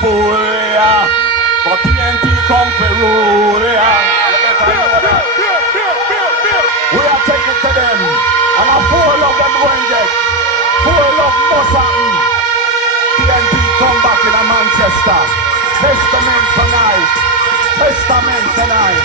fool, yeah. But TNT come for rule, yeah. We are taking to them. And I full of them going get. Full of must happen. TNT come back in Manchester. Testament tonight. Testament tonight.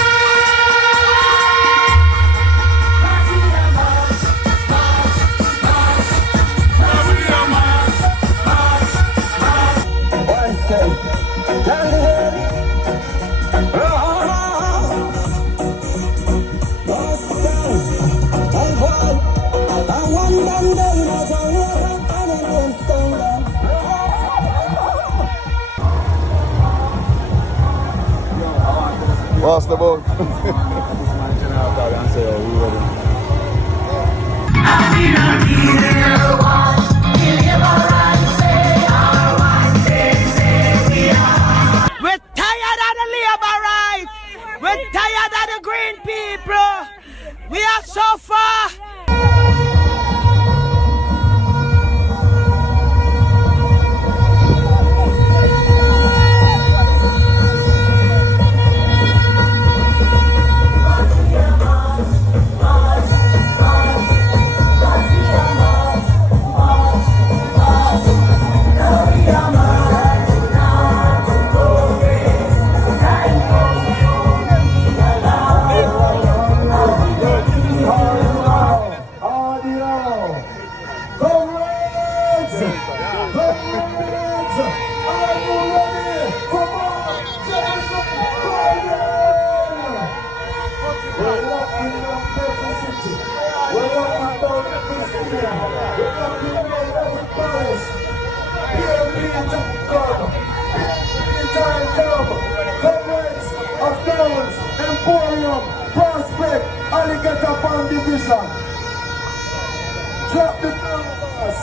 What's the boat? This is my general call and say, oh, we ready. We're tired of the labor right. We're tired of the green people. We are so far. Drop the numbers.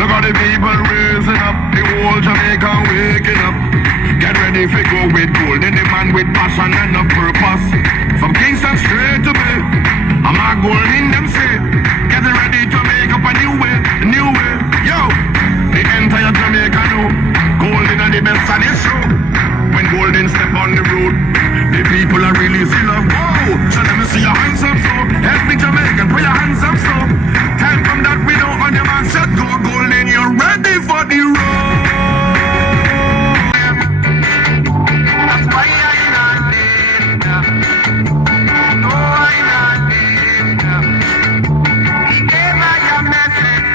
Look at the people raising up, the whole Jamaica waking up. Get ready for go with gold, in the man with passion and a purpose. From Kingston straight to Bay, I'm a gold in them say. Getting ready to make up a new way, yo. The entire Jamaica know, golden and the best and it's true. When golden step on the road, the people are really still love. Whoa, so let me see your hands up so. Help me Jamaican, put your hands up so. Time from that we don't on your man set go golden, you're ready for the road. That's why I'm not dead. No, I'm not dead. He gave me a message.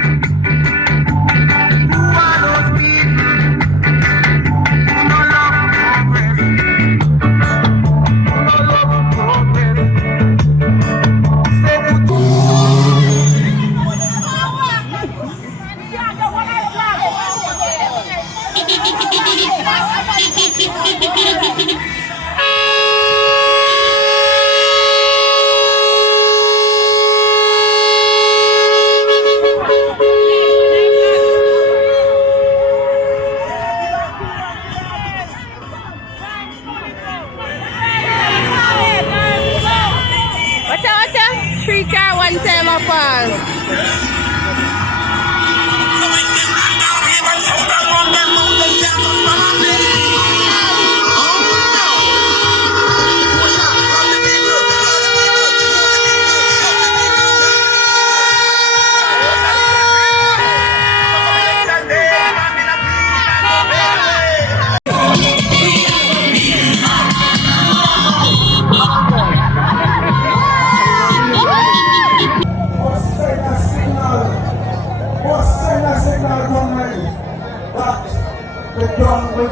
Who are those people who no love progress? Who no love progress?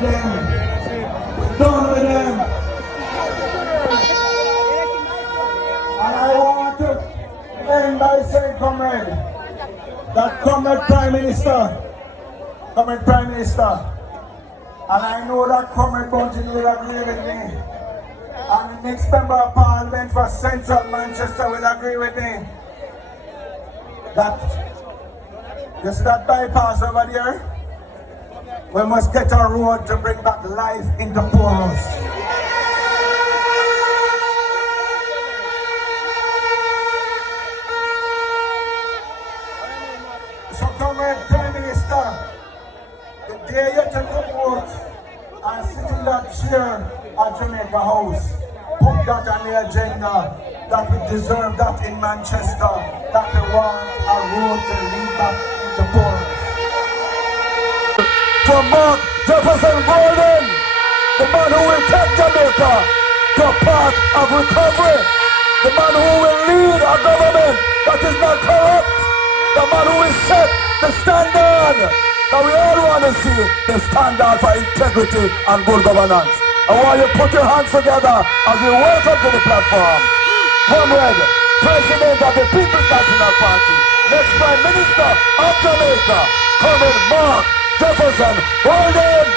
them. We're done with them. And I want to end by saying, comrade, that comrade Prime Minister, and I know that comrade Bunting will agree with me. And the next member of parliament for Central Manchester will agree with me. That, you see that bypass over there? We must get a road to bring back life into porus. So comrade Prime Minister, the day you take a vote and sit in that chair at Jamaica House, put that on the agenda, that we deserve that in Manchester, that we want a road to lead back into porus. From Mark Jefferson Golden, the man who will take Jamaica to a path of recovery, the man who will lead a government that is not corrupt, the man who will set the standard that we all want to see, the standard for integrity and good governance. I want you to put your hands together as we welcome to the platform. Comrade, President of the People's National Party, next Prime Minister of Jamaica, Comrade Mark Jefferson Golden.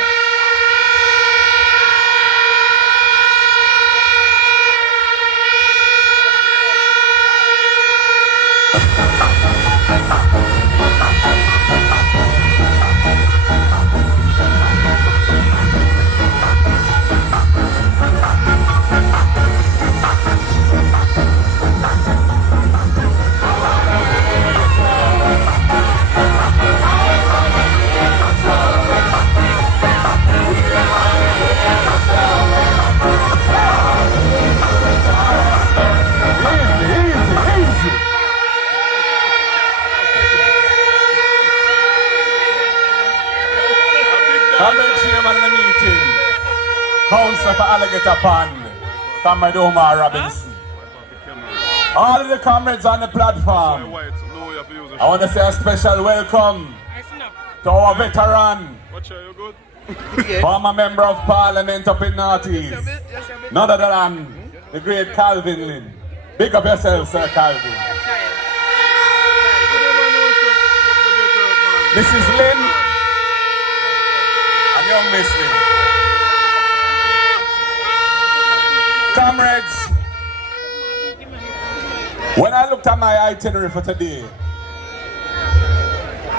Comrade Chairman of the meeting, Councillor for Alligator Pond, Comrade Omar Robinson. All of the comrades on the platform, I want to say a special welcome to our veteran, former Member of Parliament up in North East, none other than the great Calvin Lynn. Big up yourself, Sir Calvin. Mrs. Lynn, young listening. Comrades, when I looked at my itinerary for today,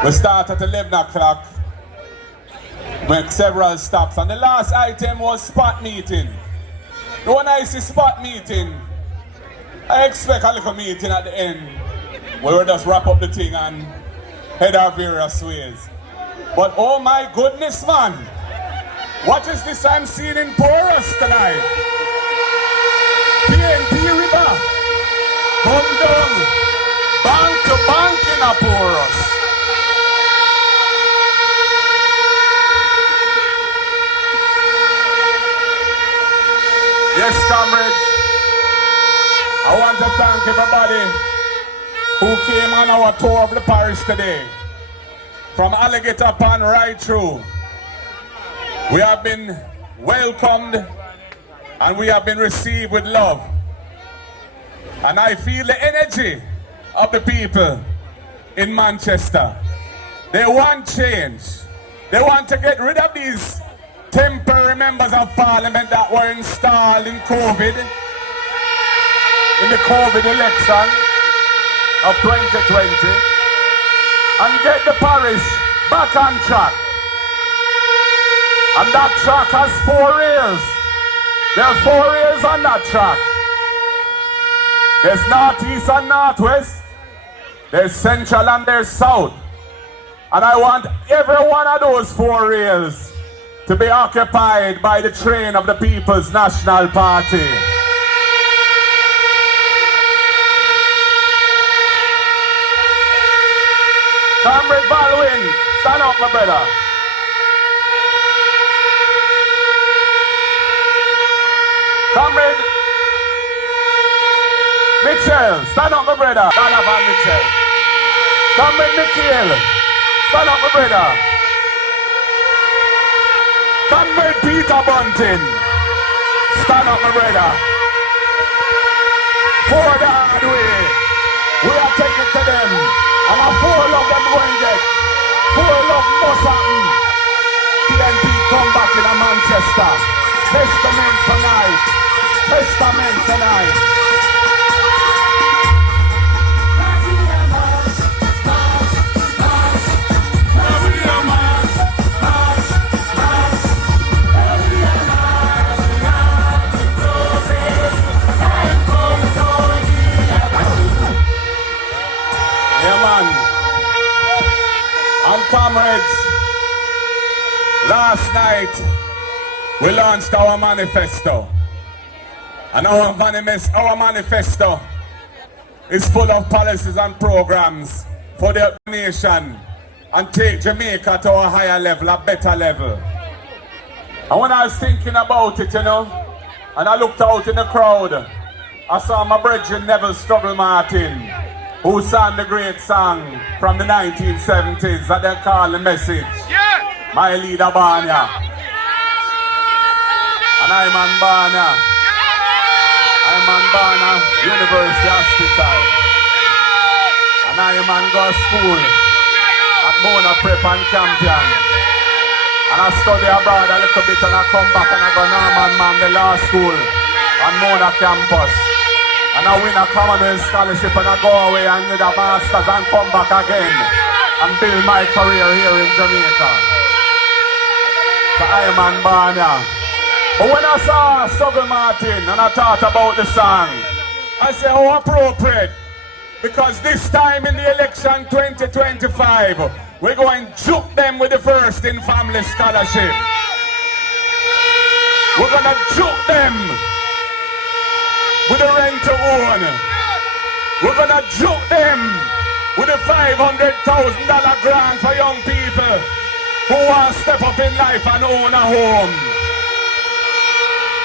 we start at 11 o'clock, make several stops, and the last item was spot meeting. When I see spot meeting, I expect a little meeting at the end, where we just wrap up the thing and head our various ways. But oh my goodness, man, what is this I'm seeing in porus tonight? PNP River, come down, bank to bank in a porus. Yes, comrades, I want to thank everybody who came on our tour of the parish today. From Alligator Pond right through. We have been welcomed and we have been received with love. And I feel the energy of the people in Manchester. They want change. They want to get rid of these temporary members of parliament that were installed in COVID, in the COVID election of 2020, and get the parish back on track. And that track has 4 rails. There are 4 rails on that track. There's northeast and northwest. There's central and there's south. And I want every one of those 4 rails to be occupied by the train of the People's National Party. Comrade Baldwin, stand up, my brother. Comrade Mitchell, stand up, my brother. Donovan Mitchell. Comrade Mikael, stand up, my brother. Comrade Peter Bunting. Stand up, my brother. For the hard way. We are taking to them. And a full of them going get. Full of must happen. TNT come back in Manchester. Testament tonight. Testament tonight. Yeah, man. And comrades, last night we launched our manifesto. And our manifesto is full of policies and programs for the nation and take Jamaica to a higher level, a better level. And when I was thinking about it, you know, and I looked out in the crowd, I saw my brethren Neville Struggle Martin, who sang the great song from the 1970s that they call The Message. Yeah. My leader Barnia. And I'm on Barnia. I'm on Barnia University Hospital. And I am on go school at Mona Prep and Champion. And I study abroad a little bit and I come back and I go Norman Mandela Law School on Mona campus. And I win a Commonwealth scholarship and I go away and get a master's and come back again and build my career here in Jamaica. So I am on Barnia. But when I saw Struggle Martin and I thought about the song, I said, how appropriate. Because this time in the election 2025, we're going to juke them with the first in family scholarship. We're going to juke them with the rent to own. We're going to juke them with a $500,000 grant for young people who want to step up in life and own a home.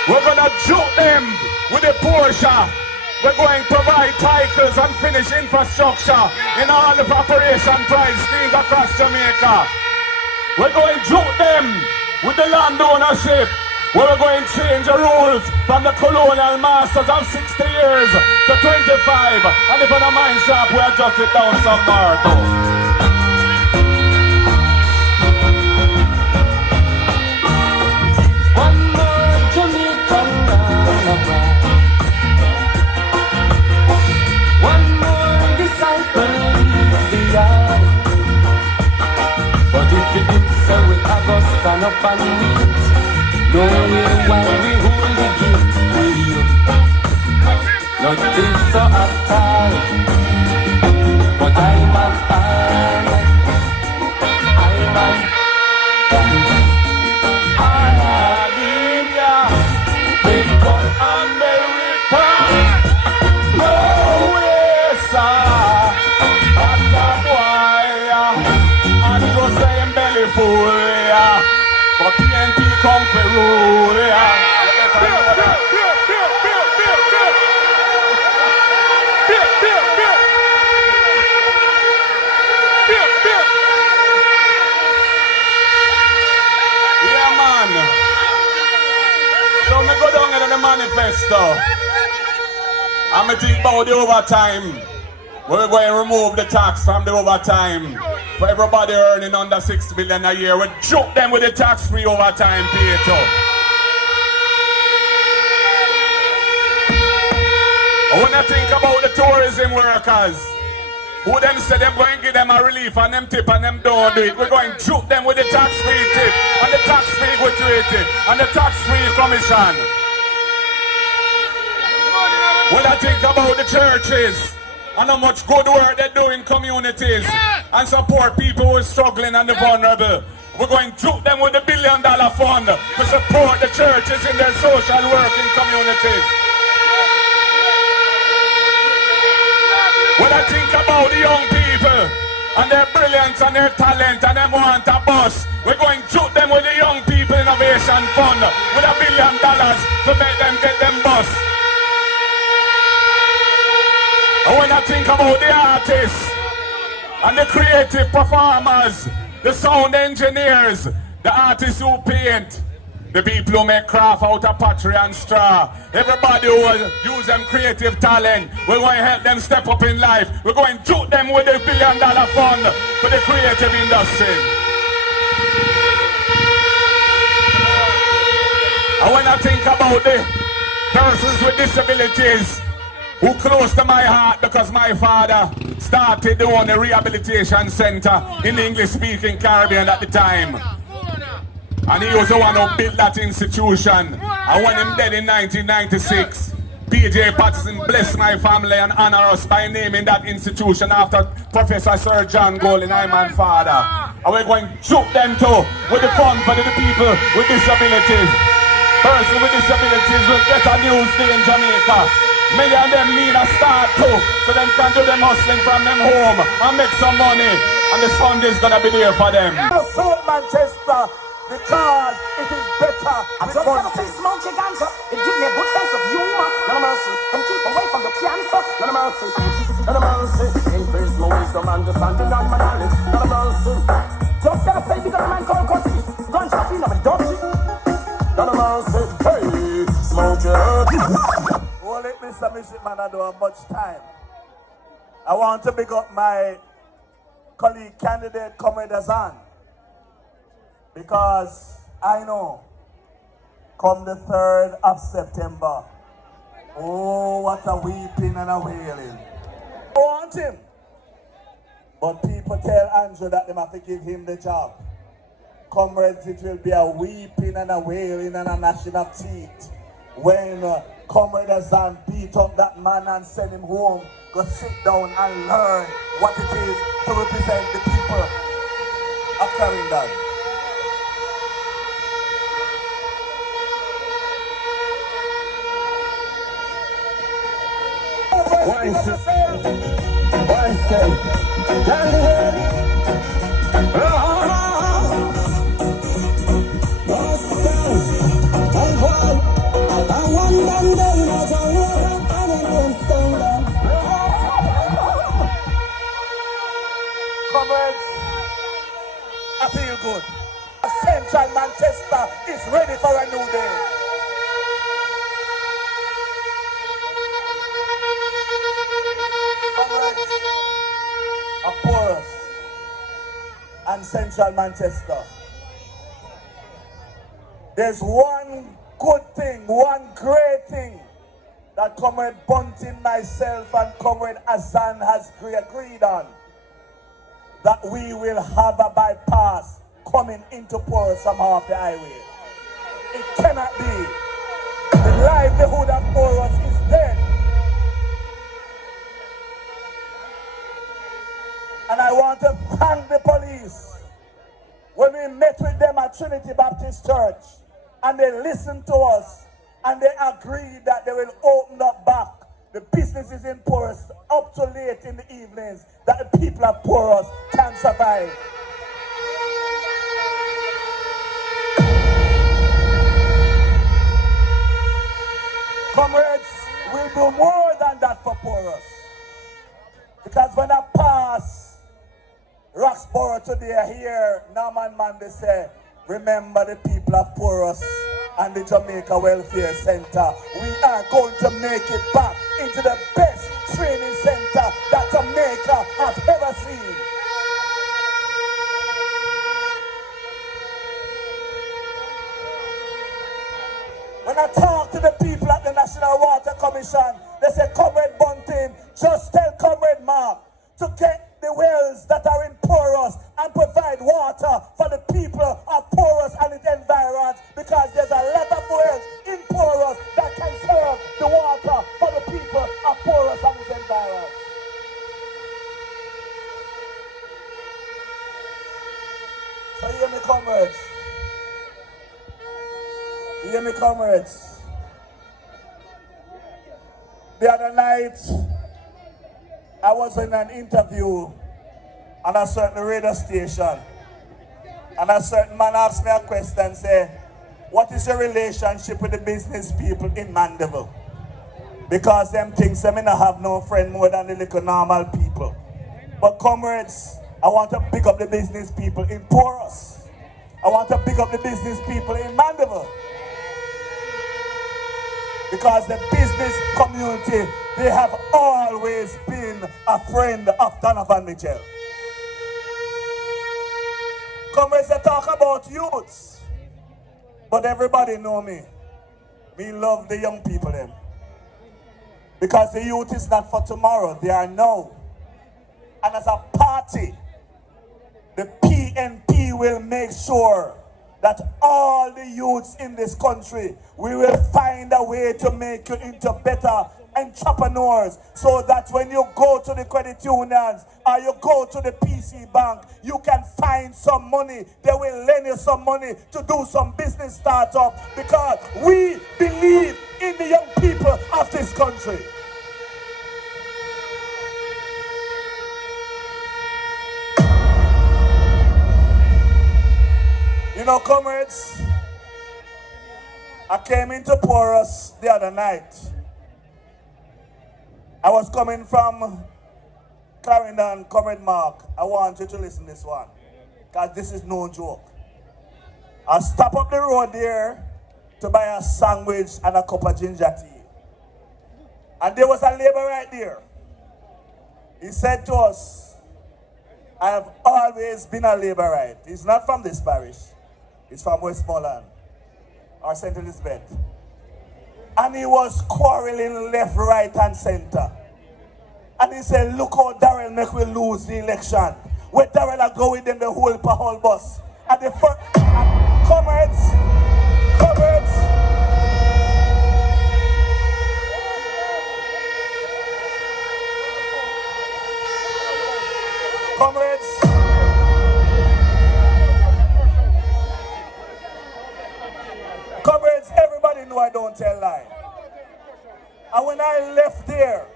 We're going to juke them with a Porsche. We're going to provide titles and finish infrastructure in all the operation price screens across Jamaica. We're going to juke them with the land ownership. We're going to change the rules from the colonial masters of 60 years to 25. And if on a mine shop, we adjust it down some more too. Stand up and wait, knowing why we hold the gate for you. Nothing so at all, but I'm an hallelujah, because America, no way, sir, that's a boy, and just saying belly full. But TNT come for rule, yeah. Yeah, man. So me go down into the manifesto. And me think about the overtime. We're going to remove the tax from the overtime. For everybody earning under 6 million a year, we choke them with the tax-free overtime pay too. When I think about the tourism workers, who them say them going to give them a relief and them tip and them don't do it, we're going to choke them with the tax-free tip and the tax-free gratuity and the tax-free commission. When I think about the churches, and how much good work they do in communities and support people who are struggling and the vulnerable. We're going to juke them with $1 billion fund to support the churches in their social work in communities. When I think about the young people and their brilliance and their talent and them want a bus, we're going to juke them with the Young People Innovation Fund with $1 billion to make them get them bus. And when I think about the artists and the creative performers, the sound engineers, the artists who paint, The people who make craft out of pottery and straw. Everybody who will use them creative talent. We're going to help them step up in life. We're going to shoot them with a $1 billion fund for the creative industry. And when I think about the persons with disabilities who close to my heart, because my father started the only rehabilitation center in the English-speaking Caribbean at the time. And he was the one who built that institution. And when him dead in 1996, PJ Patterson blessed my family and honor us by naming that institution after Professor Sir John Golding, I'm my father. And we're going to shoot them too with the fund for the people with disabilities. Persons with disabilities will get a new stay in Jamaica. Many of them need a start too, so them can do them hustling from them home and make some money. And the fund is gonna be there for them. South Manchester, because it is better. I just want to say smoke your ganja. It gives me a good sense of humor. None of mercy. And keep away from the cancer. None of mercy. None of mercy. Increase my wisdom, understanding, and my knowledge. None of mercy. Just gotta say because man called Cutty. Gunshot in of a dodgy. None of mercy. Hey, smoke your. Oh, let Mr. Music Man, I don't have much time. I want to pick up my colleague candidate, Comrade Azan. Because I know, come the 3rd of September, oh, what a weeping and a wailing. I want him. But people tell Andrew that they have to give him the job. Comrades, it will be a weeping and a wailing and a gnashing of teeth when Comrade Azan beat up that man and send him home. Go sit down and learn what it is to represent the people of Clarendon. Comrades, I feel good. Central Manchester is ready for a new day. Of Porus and Central Manchester. There's one good thing, one great thing that Comrade Bunting, myself, and Comrade Azan has agreed on. That we will have a bypass coming into Porus from half the highway. It cannot be. The livelihood of Porus is dead. And I want to thank the police. When we met with them at Trinity Baptist Church, and they listened to us, and they agreed that they will open up back the businesses in Porus up to late in the evenings, that the people of Porus can survive. Comrades, we'll do more than that for Porus. Because when I pass Roxborough today, I hear Norman Mandy say, remember the people of Porus and the Jamaica Welfare Center. We are going to make it back into the best training center that Jamaica has ever seen. When I talk to the people at the National Water Commission, they say, Comrade Bunting, just tell Comrade Mark to get the wells that are in Porus and provide water for the people of Porus and its environs, because there's a lot of wells in Porus that can serve the water for the people of Porus and its environs. So hear me, comrades. Hear me, comrades. The other night, I was in an interview on a certain radio station, and a certain man asked me a question, say, what is your relationship with the business people in Mandeville? Because them things, them not have no friend more than the little normal people. But comrades, I want to pick up the business people in Porus. I want to pick up the business people in Mandeville. Because the business community, they have always been a friend of Donovan Mitchell. Comrades, they talk about youths, but everybody know me. Me love the young people them. Because the youth is not for tomorrow, they are now. And as a party, the PNP will make sure that all the youths in this country, we will find a way to make you into better entrepreneurs, so that when you go to the credit unions or you go to the PC bank, you can find some money. They will lend you some money to do some business startup, because we believe in the young people of this country. You know, comrades, I came into Porus the other night. I was coming from Clarendon, Comrade Mark. I want you to listen to this one, because this is no joke. I stopped up the road there to buy a sandwich and a cup of ginger tea. And there was a labor right there. He said to us, I have always been a laborite. He's not from this parish. He's from Westmoreland, or St. Elizabeth. And he was quarreling left, right, and center. And he said, look how Darrell make we lose the election. Where Darrell are going in the whole bus. And the first, comrades, everybody know I don't tell lie. And when I left there,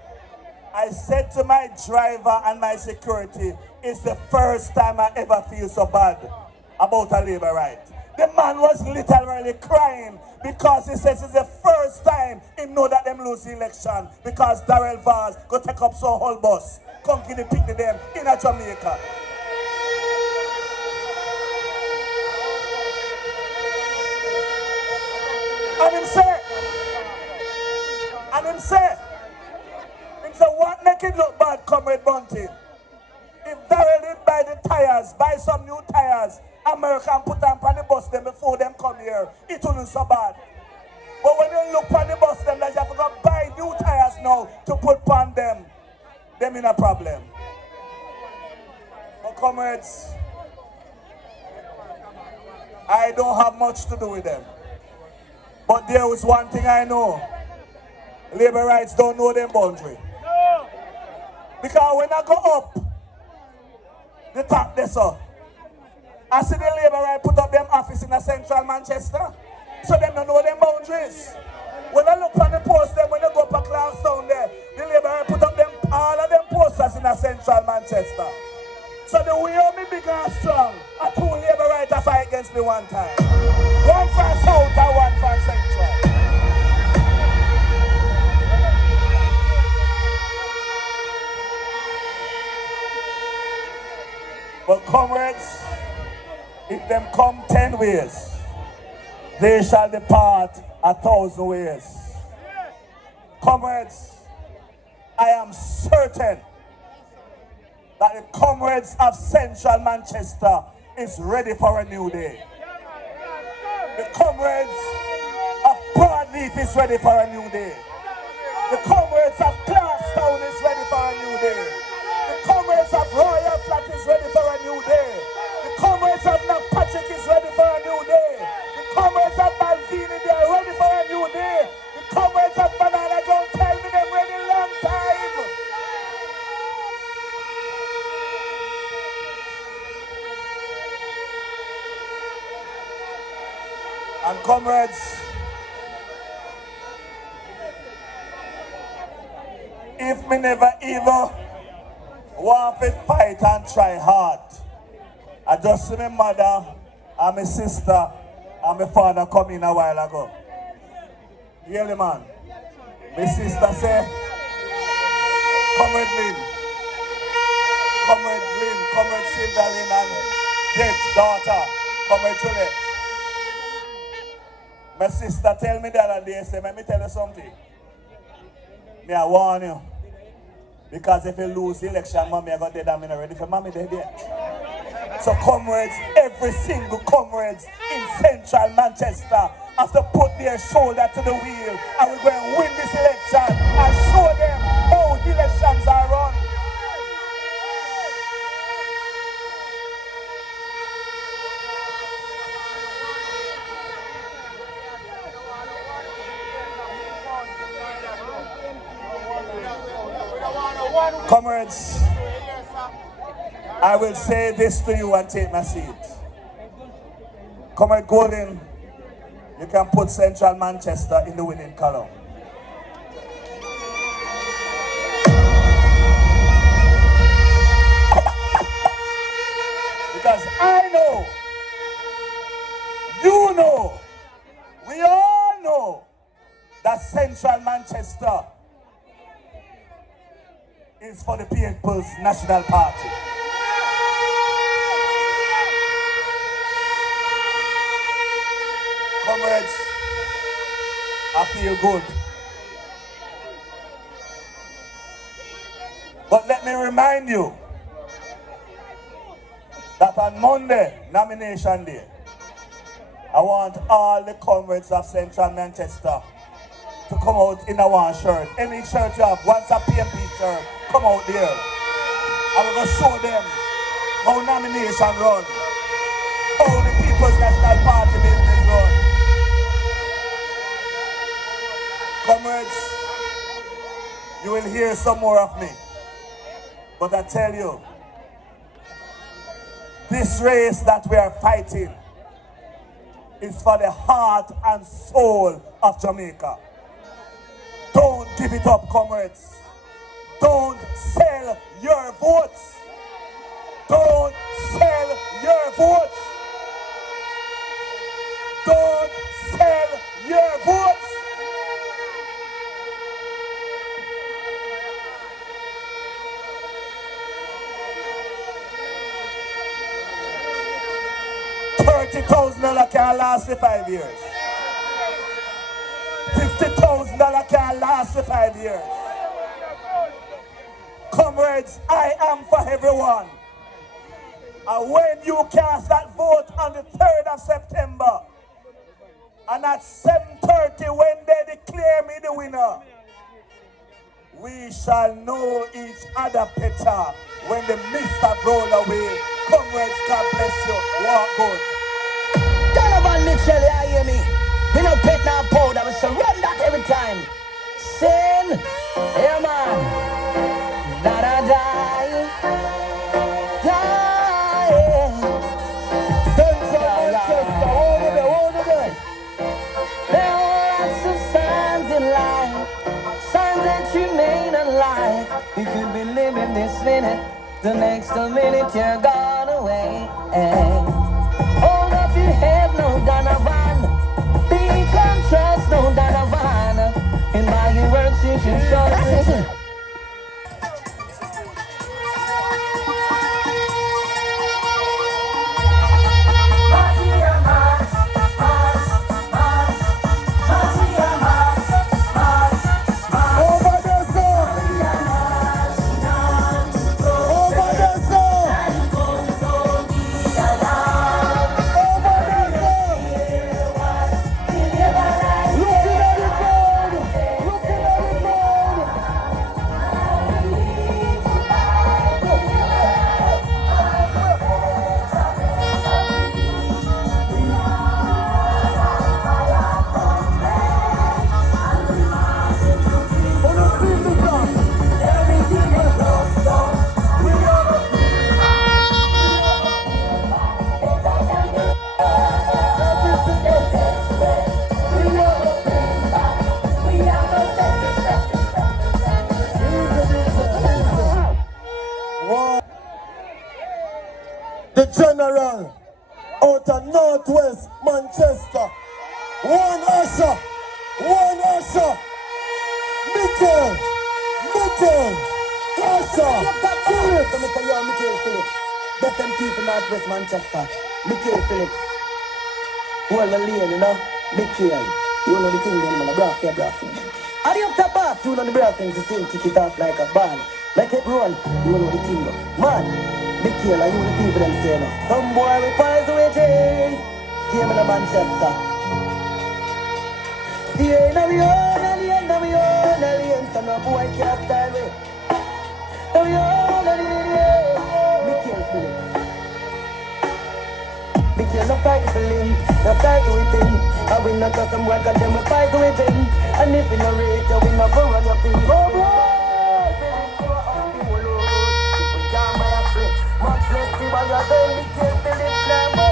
I said to my driver and my security, it's the first time I ever feel so bad about a labor right. The man was literally crying, because he says it's the first time he know that them lose the election, because Darrell Vaz go take up some whole bus, come give the picnic them in a Jamaica. And him say, what make it look bad, Comrade Bunting? If Darrell did buy the tires, buy some new tires, American put them on the bus them before them come here, it wouldn't so bad. But when you look on the bus them, that you have to buy new tires now to put on them in a problem. But comrades, I don't have much to do with them. But there was one thing I know. Labor rights don't know them boundary. Because when I go up, the top there, so I see the labor right put up them office in the central Manchester. So them don't know them boundaries. When I look on the post them, when they go up a class down there, the labor right put up them all of them posters in the central Manchester. So the way of me big and strong, I two labor right to fight against me one time. One for south and one for central. But comrades, if them come 10 ways, they shall depart 1,000 ways. Comrades, I am certain that the comrades of Central Manchester is ready for a new day. The comrades of Broadleaf is ready for a new day. The comrades of Clarkstown is ready for a new day. The comrades of Royal Flat is ready for a new day. The comrades of Patrick is ready for a new day. The comrades of Balvini, they are ready for a new day. The comrades of Banana, don't tell me they're ready long time. And comrades, if me never ever want to fight and try hard, I just see my mother and my sister and my father come in a while ago. Really, man. My sister say, Comrade Lynn, Comrade Sylvia Lynn and Dead's daughter, Comrade Juliet. My sister tell me the other day, say, let me tell you something. Me, I warn you. Because if you lose the election, mommy, I got dead, I'm not ready for mommy dead yet. So comrades, every single comrades in central Manchester have to put their shoulder to the wheel and we're going to win this election and show them how the elections are run. Comrades, I will say this to you and take my seat. Comrade Golden, you can put Central Manchester in the winning column. Because I know, you know, we all know that Central Manchester is for the People's National Party. Comrades, I feel good. But let me remind you that on Monday, nomination day, I want all the comrades of Central Manchester to come out in a one shirt. Any shirt you have, once a PMP shirt, come out there. And we're going to show them how nomination run, how the People's National Party business run. Comrades, you will hear some more of me. But I tell you, this race that we are fighting is for the heart and soul of Jamaica. Don't give it up, comrades. Don't sell your votes. Don't sell your votes. Don't sell your votes. $30,000 can't last for 5 years. $50,000 can't last for 5 years. Comrades, I am for everyone. And when you cast that vote on the 3rd of September, and at 7:30 when they declare me the winner, we shall know each other better when the mist have rolled away. Comrades, God bless you. Walk good. Donovan Mitchell, you hear me? We no pet now powder, we so run that every time. Sin, yeah man. Da da die, die. Central Manchester, hold it there. There are lots of signs in life, signs that remain alive. You could be living this minute, the next minute you're gone away. Hold up your head, no Donovan. Be trust, no Donovan. And by your works you should show. The general out of Northwest Manchester. One usher. Mikael usher. Mikael Phillips. Best MP for Northwest Manchester. Mikael Phillips. Well, the lane, you know, Mikael. You know the thing, then, man, a brass, yeah, brass. Are you up to pass? You know the brass things, the same, kick it off like a ball. Make it run, you know the thing, man. Mikael, are you the people them say, no? Some boy with pies away, Jay. Came in Manchester. See, now we own, alien, now we own, alien. So no boy can't style me. Now we own, alien. Mikael Phillips. Mikael, no fight for him, no fight with him. I will not trust some work and them will fight with him. And if you no rate you, we no go run your feet. Oh, boy! Much less see what you're doing, Mikael Phillips, now go.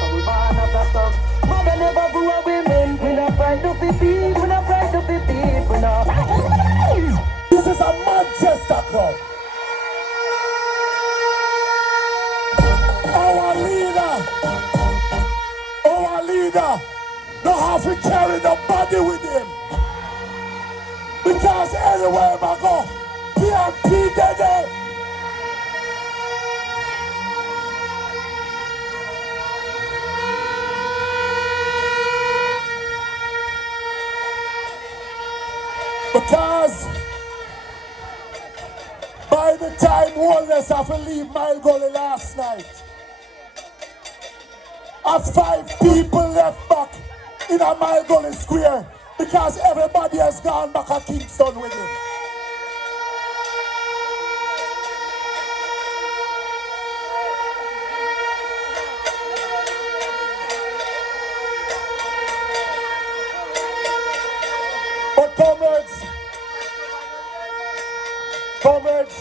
Come we born after stuff. Mother never grew up women. We not fight to 50, we not fight to 50, we not. This is a Manchester club. Our leader, don't have to carry the body with him. Because anywhere I go, PMP dead. Because by the time Wallace have to leave my goalie last night, as 5 people left back in a mile goalie square because everybody has gone back to Kingston with him. But comrades,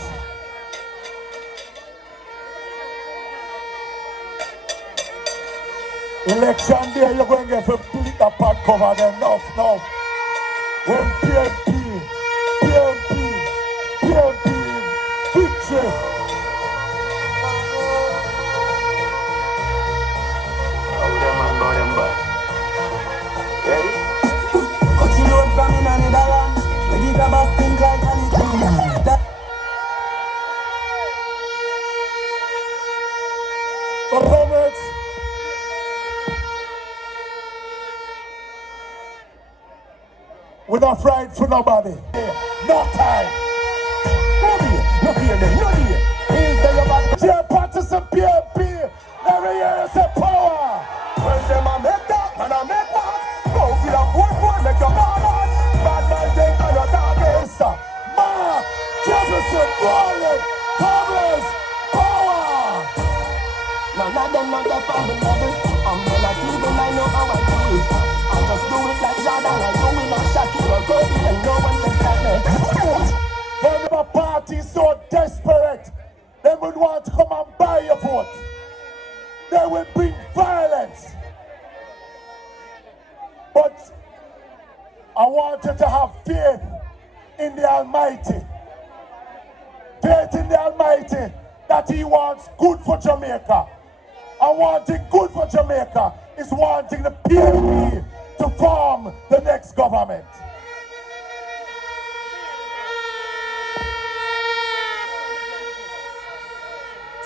election day, you're going to get to split the pot cover them. No. When PMP, victory. Ready? Cut you load from in another land. We give a back thing like a little. But comrades, we're not frightened for nobody. No time. No fear them, no fear. Here's the about Dear participant PMP, every year is a power. When them a make that, and I make that. Go to the 4-4, make your ballers. Bad man take on your target. Mark, Jefferson, Roland, Thomas, power. none of them not up on the level. I'm gonna keep it, I know how I do it. I just do it like Jordan, I do it like Shaquille or Kobe, and no one can stop me. When the party is so desperate, they would want to come and buy your vote. They will bring violence. But I want you to have faith in the Almighty. Faith in the Almighty that He wants good for Jamaica. And wanting good for Jamaica is wanting the PMP to form the next government.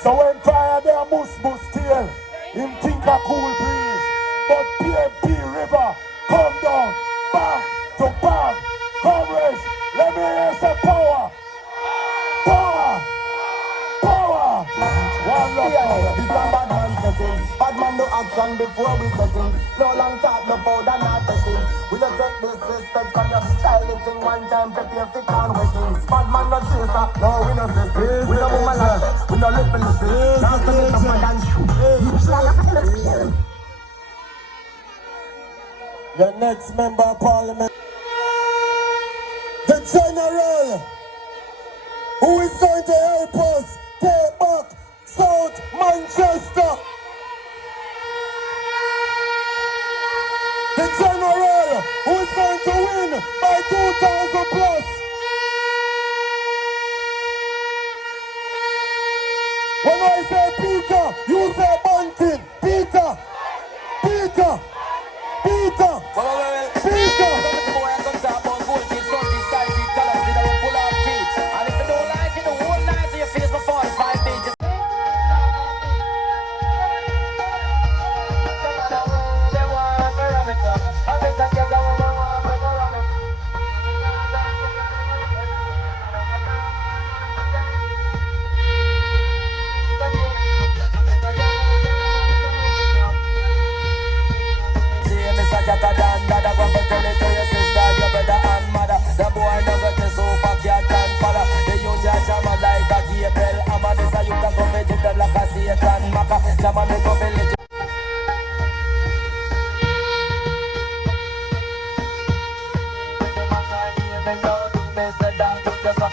So when fire there must still, him think a cool breeze. But PMP River, come down, back to back. Comrades, let me hear some power. Power. One love. This a bad man setting. Bad man do action before we setting. No long talk, no powder, not setting. We don't take disrespect from your style. It's in one time, prepare for can weddings. Bad man no chaser, no we no sister. We no woman like that, we no lip in the face. Now to make up and shoot. The next member of parliament, the general, who is going to help us take back South Manchester. The general who is going to win by 2,000 plus. When I say Peter, you say bunting. Peter.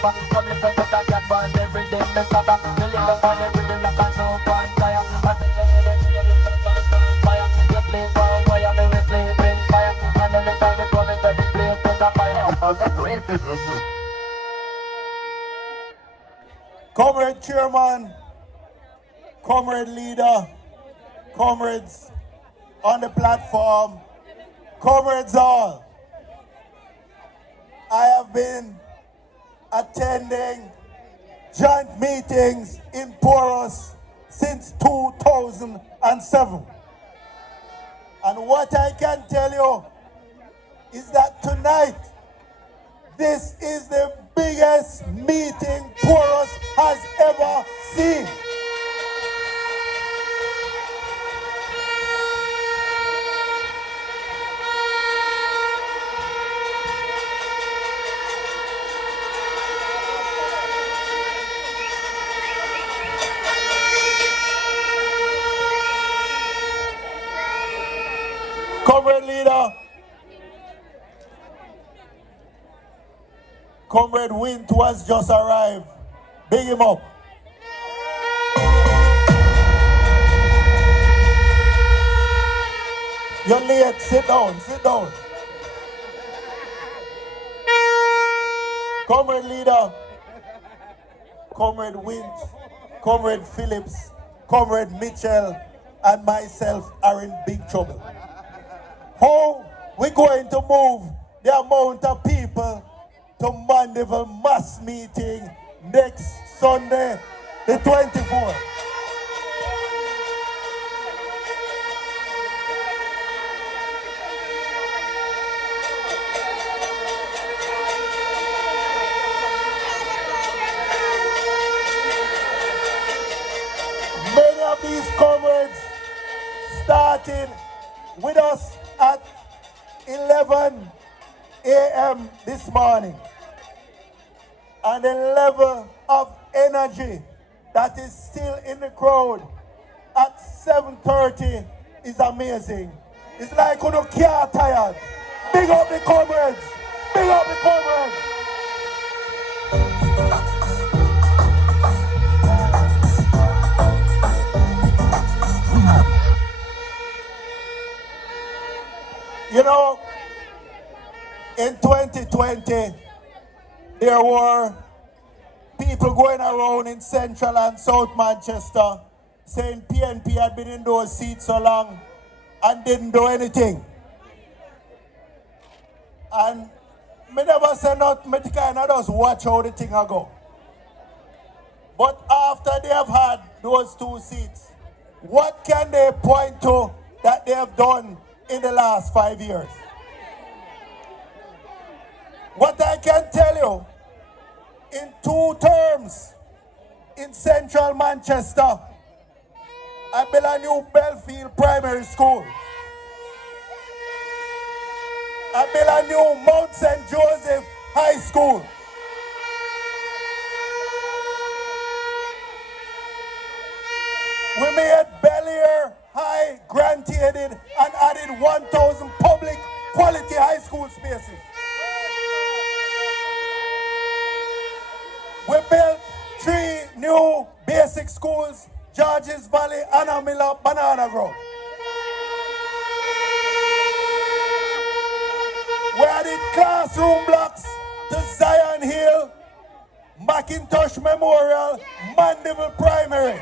rapper. Public sector get burned every day, me suffer. Me live up on every day like a snow on fire. Fire, you sleep for a fire, me we sleep in fire. And every time we come into the place, there's a fire. Comrade Chairman, Comrade Leader, comrades on the platform, comrades all. I have been attending joint meetings in Porus since 2007. And what I can tell you is that tonight, this is the biggest meeting Porus has ever seen. Comrade Leader, Comrade Wint was just arrived. Big him up. You're late, sit down, sit down. Comrade Leader, Comrade Wint, Comrade Phillips, Comrade Mitchell, and myself are in big trouble. How we going to move the amount of people to Mandeville mass meeting next Sunday, the 24th? Many of these comrades started with us at 11 a.m. this morning. And the level of energy that is still in the crowd at 7:30 is amazing. It's like you can't tired. Big up the comrades. Big up the comrades. You know, in 2020, there were people going around in Central and South Manchester saying PNP had been in those seats so long and didn't do anything. And me never say nothing, me kind of just watch how the thing go. But after they have had those 2 seats, what can they point to that they have done in the last 5 years? What I can tell you, in 2 terms in Central Manchester, I built a new Belfield Primary School. I built a new Mount St. Joseph High School. We made Bel-Air High grant-aided and added 1,000 public quality high school spaces. We built 3 new basic schools, Georges Valley, Anna Miller, Banana Grove. We added classroom blocks to Zion Hill, Macintosh Memorial, Mandeville Primary.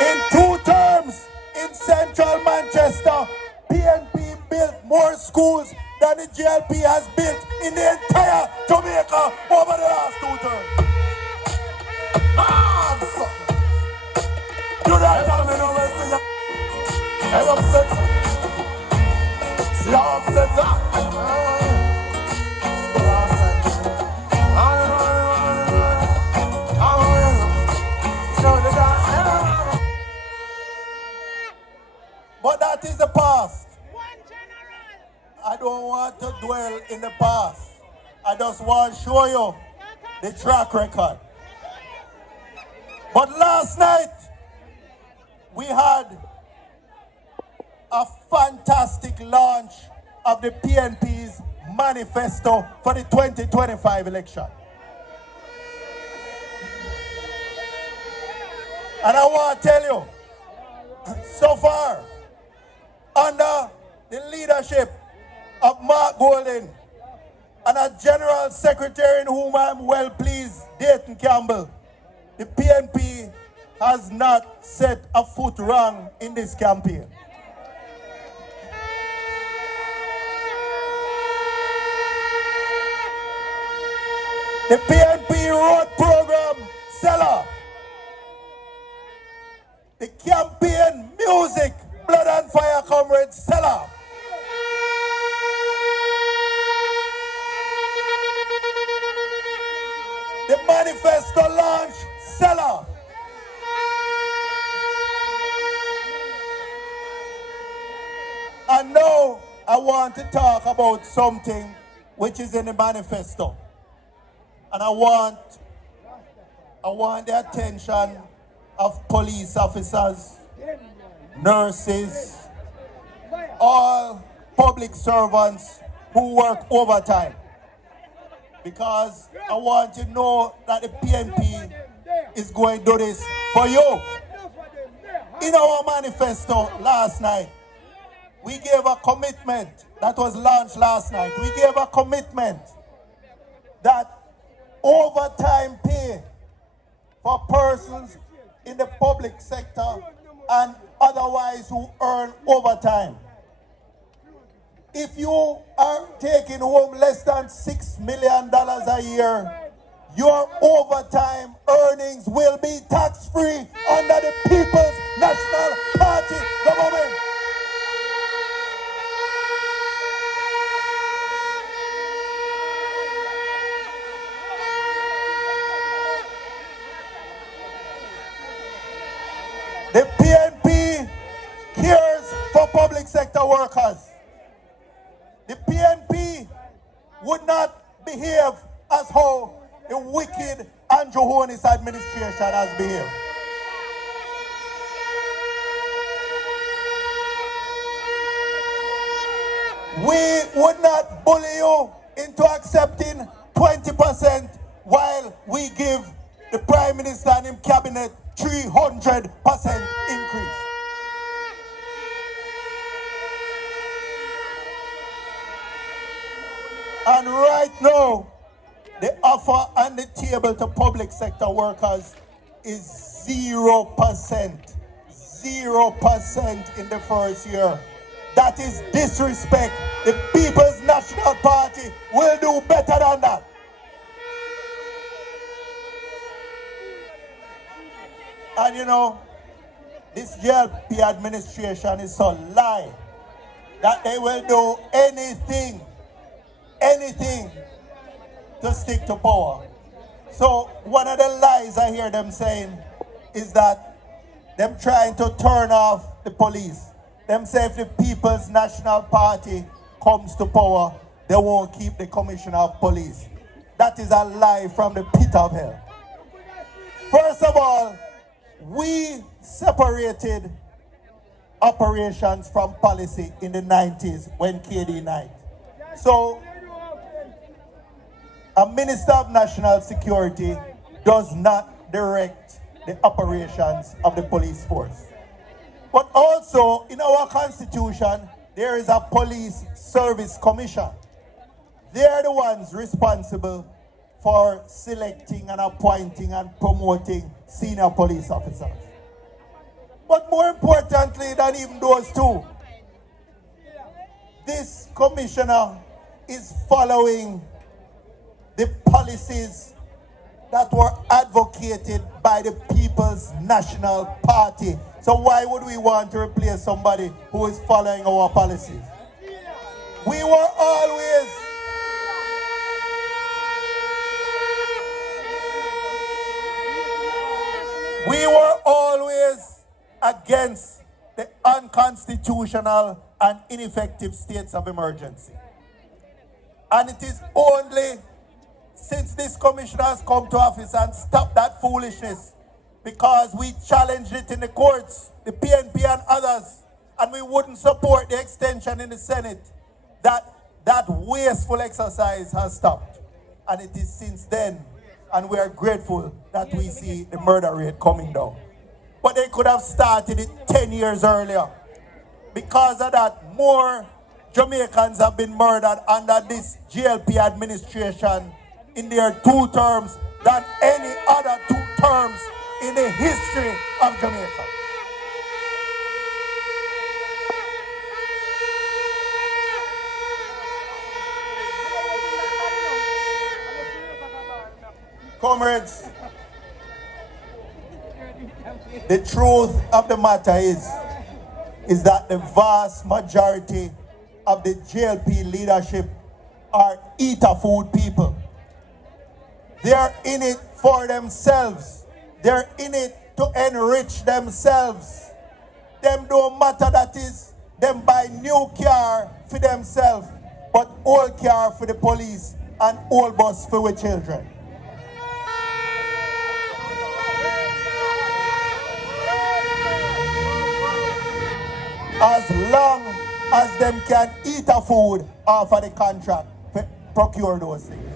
In 2 terms in Central Manchester, PNP built more schools than the GLP has built in the entire Jamaica over the last 2 terms. You guys have been always I'm upset. See how upset but that is the past. I don't want to dwell in the past. I just want to show you the track record. But last night, we had a fantastic launch of the PNP's manifesto for the 2025 election. And I want to tell you, so far, under the leadership of Mark Golding and a General Secretary in whom I'm well pleased, Dayton Campbell, the PNP has not set a foot wrong in this campaign. The PNP road program seller. The campaign music, blood and fire comrades seller. The manifesto launch seller. And now I want to talk about something which is in the manifesto. And I want the attention of police officers, nurses, all public servants who work overtime. Because I want you to know that the PNP is going to do this for you. In our manifesto last night, we gave a commitment that was launched last night. We gave a commitment that overtime pay for persons in the public sector and otherwise who earn overtime. If you are taking home less than $6 million a year, your overtime earnings will be tax-free under the People's National Party government. The PNP cares for public sector workers. The PNP would not behave as how the wicked Andrew Hornis administration has behaved. We would not bully you into accepting 20% while we give the Prime Minister and his cabinet 300% increase. And right now, the offer on the table to public sector workers is 0%. 0% in the first year. That is disrespect. The People's National Party will do better than that. And you know, this GLP administration is so lie that they will do anything to stick to power. So one of the lies I hear them saying is that them trying to turn off the police. Them say if the People's National Party comes to power, they won't keep the Commissioner of Police. That is a lie from the pit of hell. First of all, we separated operations from policy in the 90s when KD 9. So, a Minister of National Security does not direct the operations of the police force. But also, in our Constitution, there is a Police Service Commission. They are the ones responsible for selecting and appointing and promoting senior police officers. But more importantly than even those two, this commissioner is following the policies that were advocated by the People's National Party. So why would we want to replace somebody who is following our policies? We were always against the unconstitutional and ineffective states of emergency. And it is only since this commissioner has come to office and stopped that foolishness, because we challenged it in the courts, the PNP and others, and we wouldn't support the extension in the Senate, that wasteful exercise has stopped. And it is since then, and we are grateful that we see the murder rate coming down. But they could have started it 10 years earlier. Because of that, more Jamaicans have been murdered under this GLP administration in their 2 terms than any other 2 terms in the history of Jamaica. Comrades, the truth of the matter is that the vast majority of the JLP leadership are eater food people. They're in it for themselves. They're in it to enrich themselves. Them don't matter that is, them buy new car for themselves, but old car for the police and old bus for our children. As long as them can eat a food off of the contract, procure those things.